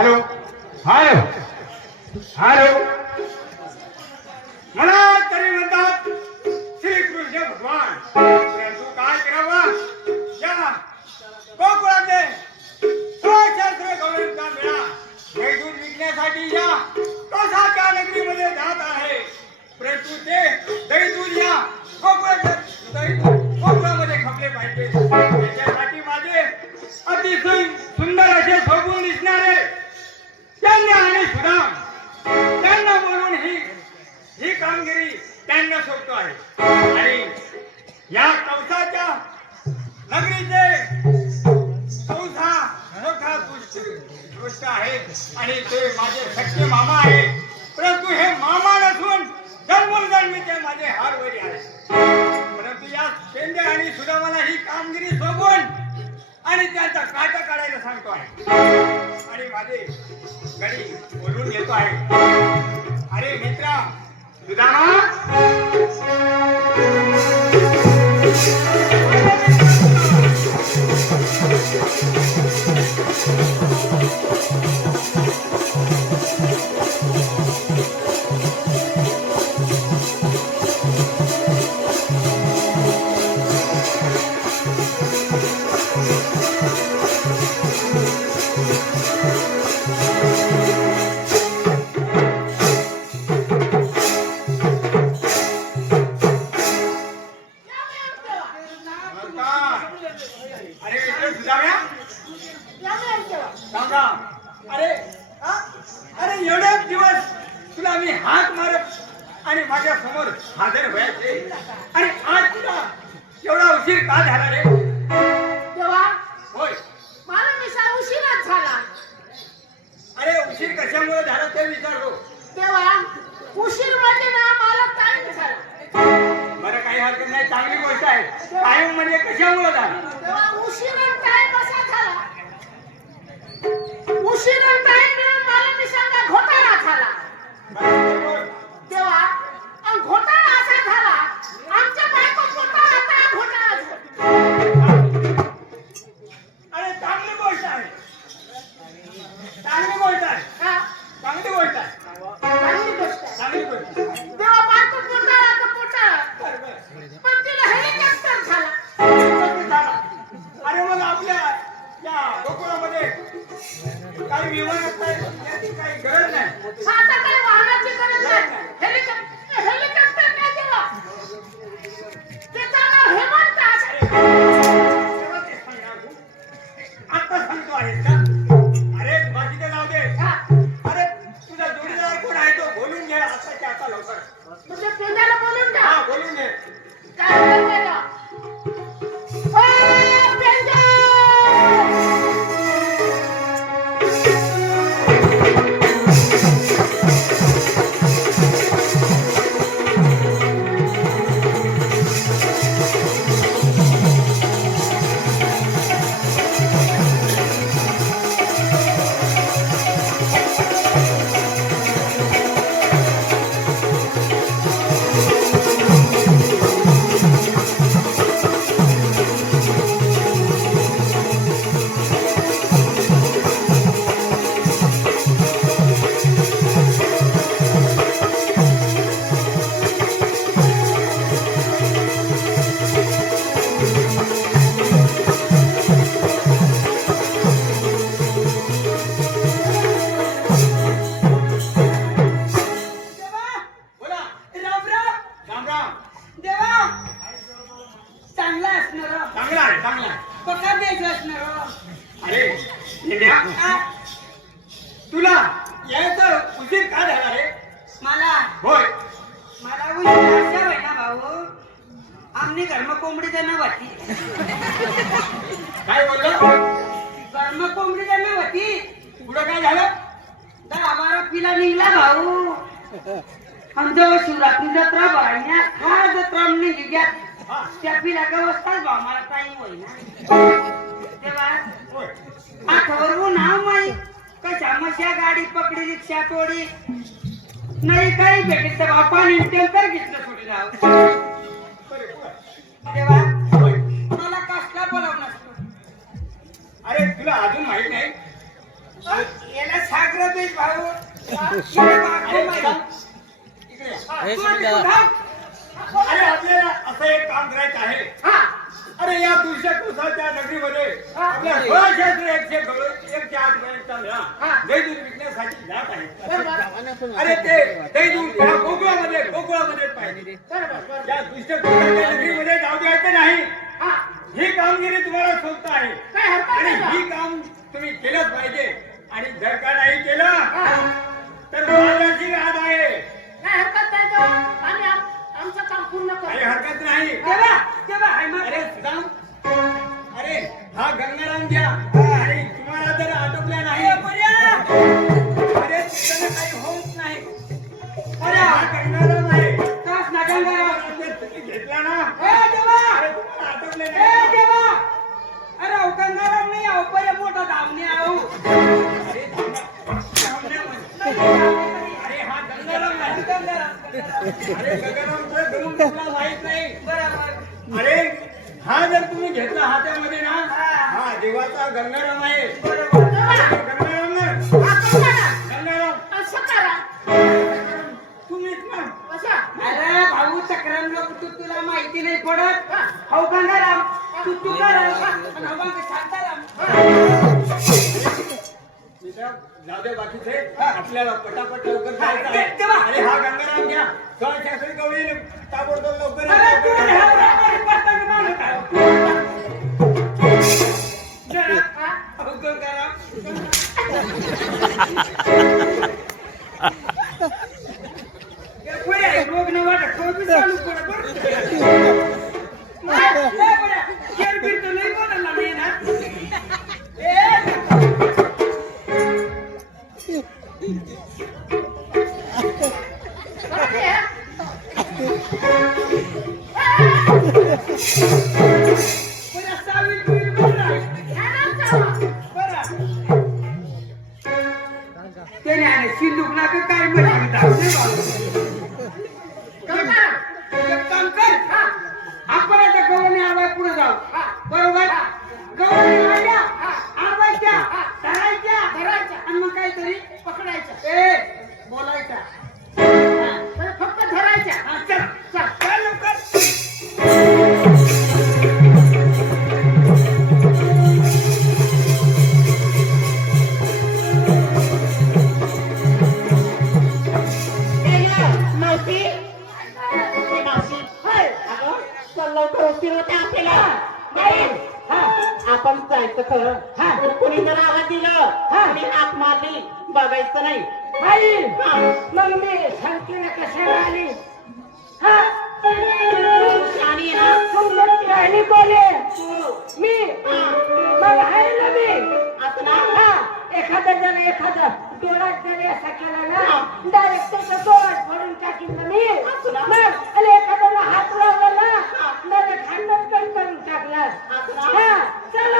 Hello hello hello. मला तरी म्हणतात श्रीकृष्ण भगवान, परंतु काय करावं या गोकुळातले शास्त्र गौरवचा मेळा वैदूर विकण्यासाठी या कसाच्या नगरीमध्ये जात आहे, परंतु ते दैदूर या गोकुळामध्ये खपले पाहिजे. त्याच्यासाठी माझे अतिशय सुंदर असे शोभून दिसणारे त्यांनी आणि सुदाम त्यांना बोलून ही कामगिरी त्यांना सोपतो आहे. आणि या कवसाच्या नगरीचे कौसा मोठा दृष्ट आहे आणि ते माझे सख्खे मामा आहे, परंतु हे मामा नसून जन्मोजन्मी ते माझे हारवरी आहे. परंतु या शेंडे आणि सुदामाला ही कामगिरी सोबून आणि त्यांचा काटा काढायला सांगतो आहे आणि माझे गडी बोलून घेतो आहे. अरे मित्रा सुदामा, अरे एवढे दिवस तुला मी हात मारत आणि माझ्या समोर हजर व्हायचे आणि आज तुला एवढा उशीर का झाला रे? देवा, होय, मला मिसा उशीरच झाला. अरे उशीर कशामुळे झाला ते विचारलो. देवा, उशीर म्हणजे ना मला टाइम झाला. बरं, काही हरकत नाही, चांगली गोष्ट आहे. टाइम म्हणजे कशामुळे झाला? देवा, उशीर टाइम कसा झाला? उशीर टाइम मिळून मला मिसांना घोटाळा झाला. देवा, घोटाळा असा झाला, आमच्या बायको घोटाळा आता घोटाळा झाला. अरे चांगली गोष्ट आहे, चांगली गोष्ट आहे, हा, चांगली गोष्ट आहे, चांगली गोष्ट आहे. चांगली गोष्ट आहे. देवा, बायको घोटाळा तर घोटाळा, पण तिला हेलिकॉप्टर झाला. अरे मग आपल्या या गोकुळामध्ये काही विमान याची काही गरज नाही. आता काही वाहनाची गरज नाही. हेलिकॉप्टर काय देवा? त्याचं नाव हेमंत आहे. आता सांगतो आहेस का? अरे बाकी ते जाऊ दे. अरे तुझा जोडीदार कोण आहे तो बोलून घे आताच्या आता लवकर. तुझ्या पेंड्याला बोलून द्या. हा, बोलून घे. काय बोलतोय का? ओ पेंड्या! तुला यायचं उशीर का झाला रे? मला होय, मला उशीर होय ना भाऊ. आमनी घरमा कोंबडी देणं होती. काय बोललो? घरमा कोंबडी देणं होती. पुढं काय झालं? 10-12 पिला निघला भाऊ. आमच्या शिवरात्री जत्रा भरायला हा जत्रा निघी घ्या. त्या पिला गवसताच भाऊ मला काही होईना. तेव्हा होय, आठवरू ना माई कशा मशा गाडी पकडी रिक्षा तोडी नाही काही भेटत तर बापाने टँकर घेतलं सोडी राव. तेव्हा मला कसला बोलावं नसतो. अरे तुला अजून माहित नाही? याला रमेश भाऊ इकडे या. अरे आपल्याला असं एक काम करायचं आहे. अरे या दुसऱ्या कोसाच्या नगरीमध्ये आपल्या 108 मेळा दही दूध विकण्यासाठी जात आहे. अरे ते दही दूध गोकुळामध्ये पाहिजे. या दुसऱ्या कोसाच्या नगरीमध्ये जाऊ द्यायचं नाही. ही कामगिरी तुम्हाला सोपत आहे आणि ही काम तुम्ही केलंच पाहिजे. आणि जर का नाही केलं तर महाराजांची राज आहे. आमचं काम पूर्ण काही हरकत नाही. अरे सुदाम, अरे हा गंगाराम घ्या आणि तुम्हाला जर आटोपल्या नाही अरे त्याला काही होत नाही. अरे हा गंगाराम आहे. गंगाराम जर तुम्ही घेतला ना अरे तुम्हाला आटोपले नाही. अरे गंगाराम नाही आहो पहिले मोठा धावणे आहो. अरे हा गंगाराम आहे. अरे गंगारामचं गरुड तुला माहित नाही. अरे हा जर तुम्ही घेतला हातामध्ये ना हा देवाचा गंगाराम आहे. गंगाराम ना गंगाराम तुम्हीच ना. अरे भाऊ चक्रम लोक तुला माहिती नाही पडत. हो गंगाराम तू शांताराम. जाऊ दे बाकीचे आपल्याला पटापट लवकर जायचं आहे. अरे हा गंगाराम घ्या. शास्त्री कवळी ताबडतोब लवकर रोग नाही वाटत चालू नाही बोलायला नाही ना. त्याने सिंधूक ना काय म्हणतात काम कर. आपण आता गव्हाणे आवाय पुढे जाऊ. बरोबर गव्हाणे आल्या आवायच्या धरायच्या आणि मग काहीतरी पकडायचं बोलायचा फक्त धरायच्या. चल चल चल लवकर. आपण जायचं खरं. कोणी जर आवाज दिलं कोणी हाक मारली बघायचं नाही. मग मी शांतीने कशाला आली. आणि ना आणि बोले मी मग आहे ना मी असं ना एखादा जण एखादा डोळ्यात जरी असा केला ना डायरेक्ट त्याचा डोळ्यात भरून टाकीन ना मी. आणि एखाद्याला हात लावला ना डायरेक्ट हातच कट करून टाकला. चला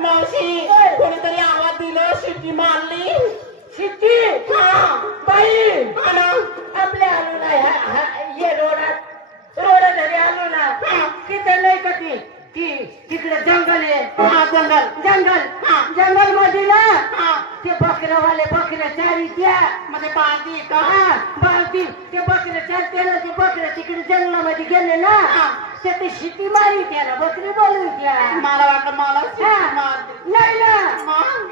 मावशी कोणीतरी आवाज दिलं शिट्टी मारली. शिट्टी बाई आलो आपल्या आलो ना ये रोड घरी आलो ना तिथे नाही का तिकडे जंगल आहे. जंगल मध्ये ना ते बकऱ्यावाले बकऱ्या चारी त्या म्हणजे पाळती का बाळती ते बकऱ्या चारते ना. ते बकऱ्या तिकडे जंगलामध्ये गेले ना ते शिटी मारी त्याला बकरी बोलू त्या. मला वाटलं मला शिट्टी मारली. नाही ना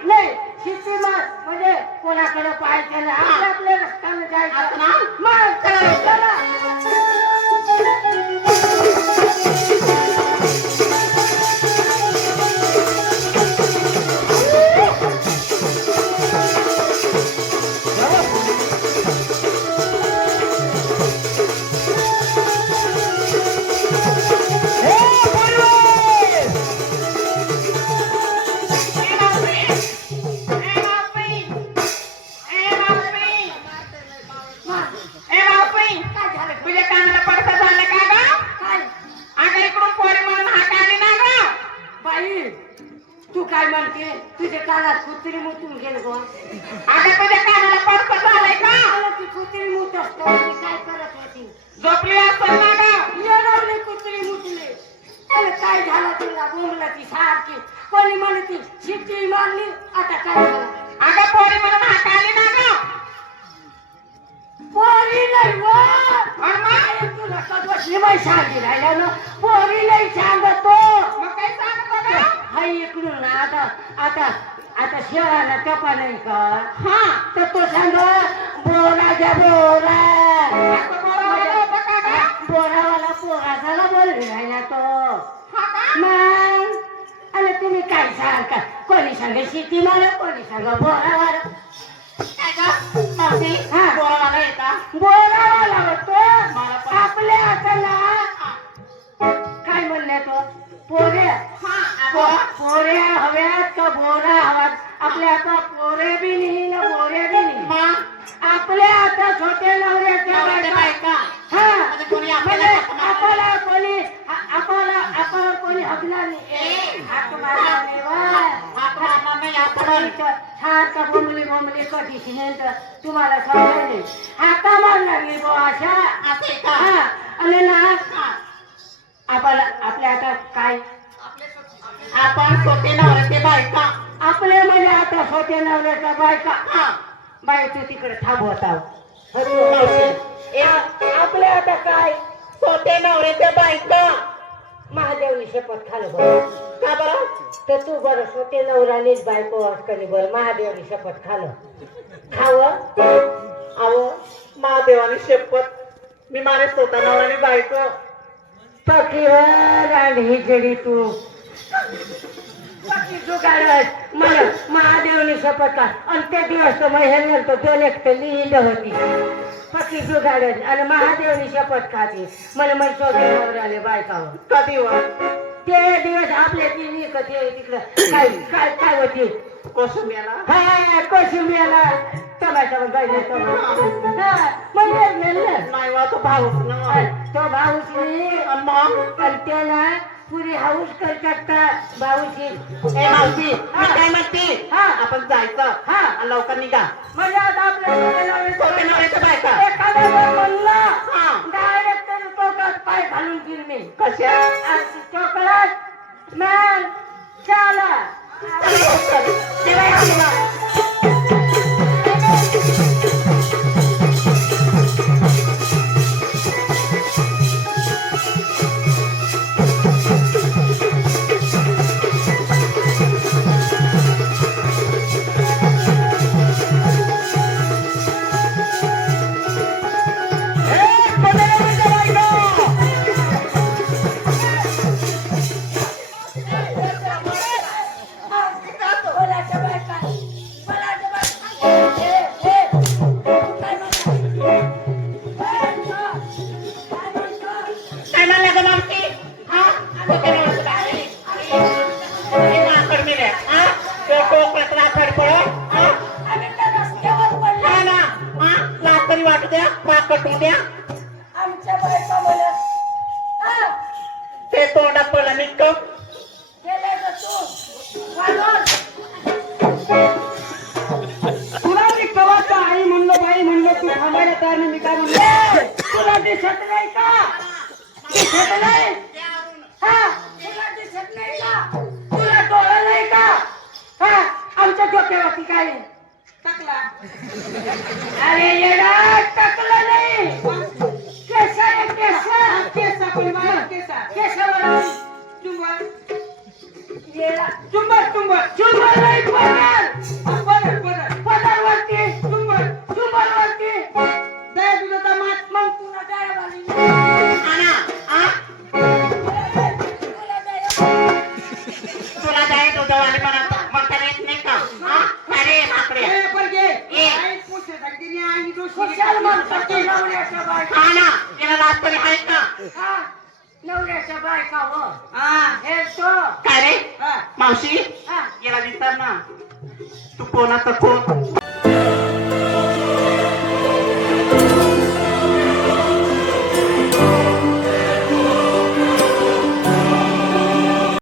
नाही शिटी मार म्हणजे कोणाकडे पाहायचं ना आपल्या रस्त्याने जायचं ना. मग चला काय म्हणते तुझ्या कानात कुत्री मुतून गेलं गो अगं तुझ्या कानाला पडकं झालंय का मला ती कुत्री मुत असतो मी काय करत होती झोपली असं ना गं येणारे कुत्री मुतले अरे काय झालं तुला बोंबला ती सारखी कोणी म्हणती शिट्टी मारली आता काय झालं अगं पोरी म्हणून हाकाली ना गं पोरी नाही तुला कधी माहिती सांगी राहिला ना पोरी नाही सांगतो मग काय सांगतो गं हाय इकडून ना आता आता आता शेळाला टपा नाही का हा तर तो सांग बोरा घ्या बोरा असं बोलावलं होतं का गं? बोरावाला पोरा झाला बोलले राहिला तो हा का? मग अरे तुम्ही काय सांगा कोणी सांगे शेती मार कोणी सांगा बोरावाला काय गं? मावशी, हा. बोरावाला येता? बोरावाला होतो मला पण- आपल्या हाताला काय म्हणले तो पोऱ्या हा, अगं. पोऱ्या हव्यात का बोरा हव्यात आपल्या आता पोरे बी नाही ना बोरे बी नाही मग आपल्या आता छोट्या नवऱ्याच्या नवऱ्याच्या बायका बायका. हा म्हणजे कोणी आपल्याला म्हणजे हाक मारणार आपल्याला कोणी आपल्यावर कोणी हकणार नाही हाक मारणार नाही वा. हाक मारणार नाही आपण. सारखा बोंबली कधीशी नंतर तुम्हाला सांगायला हाका मारणार नाही बुवा अशा असं आहे का? हा आणि ना हा. आपल्या आता काय आपण छोटे नवऱ्याचे बायका. आपले म्हणजे आता छोट्या नवऱ्याच्या बायका हा. बाई तू तिकडे थांबवत आहो मावशी, आपले आता काय छोटे नवऱ्याच्या बायका. महादेवनी शपथ खाल बरं का बरं? तर तू बरं छोटे नवरानीच बायको असकली बरं महादेवनी शपथ खाल खाव अहो महादेवानी शपथ मी माझ्या स्वतः नवऱ्याने बायको. पकीवर आणि हिजडी तू पकी जुगाडत मला महादेवनी शपथ का आणि ते दिवस तर महिन्यात तो दोन एक तर लिहिलं होती पकी जुगाडत आणि महादेवनी शपथ खाती मला मग छोटे नवऱ्याने बायकावर कधी व ते दिवस आपले ती विकत हे तिकडं काय काय काय होती कोसंबीला. हा कोशिंबियाला टमाटा जायला म्हणजे गेलं नाही वा तो भाऊच ना. तो भाऊशी आणि मग आणि त्याला पुरी हाऊस करतात भाऊशी ए मावशी मी काय म्हणते हा. आपण जायचं हा. आणि लवकर निघा. म्हणजे आता आपल्या छोटे नवऱ्याच्या बायका. एखादा जर म्हणला हा. डायरेक्ट तरी टोकात पाय घालून फिरणे कशा? चोकळात मॅन चला शिवाय आम्हाला. काय म्हणलं गं मावशी? हा? छोटे नवऱ्याच्या बायका. हे माकड मेले. हा? तो टोकात राखड पडो. हा? हा ना. हा? लाकडी वाटू द्या, पाकटू द्या. आमच्या बायका मला ते तोंडात पडला निघतो. तुला मी कवाचा आई म्हणलो बाई म्हणलो तू थांबायला तयार नाही मी काय म्हणलो तुला दिसत नाही का दिसत नाही हा तुला दिसत नाही का तुला डोळा नाही का हा आमच्या डोक्यावरती काय टाकला अरे येडा टाकला नाही केस आहे केस केस आपण केसा केसावर चुंबळ येडा चुंबळ चुंबळ चुंबळ नाही पदर पदर पदरवरती चुंबळ चुंबळवरती दया तुझा मात मग तुला दया वाली आणा. हा? तुला जाय तो जवानी म्हणता येत नाही का? हा? अरे माकडे. ए. खुशाल म्हणतात की नवऱ्याच्या बायका हा ना. याला लाज तरी आहे का? हा नवऱ्याच्या बायका हो हे तो काय रे हा मावशी हा याला विचार ना तू कोणाचा कोण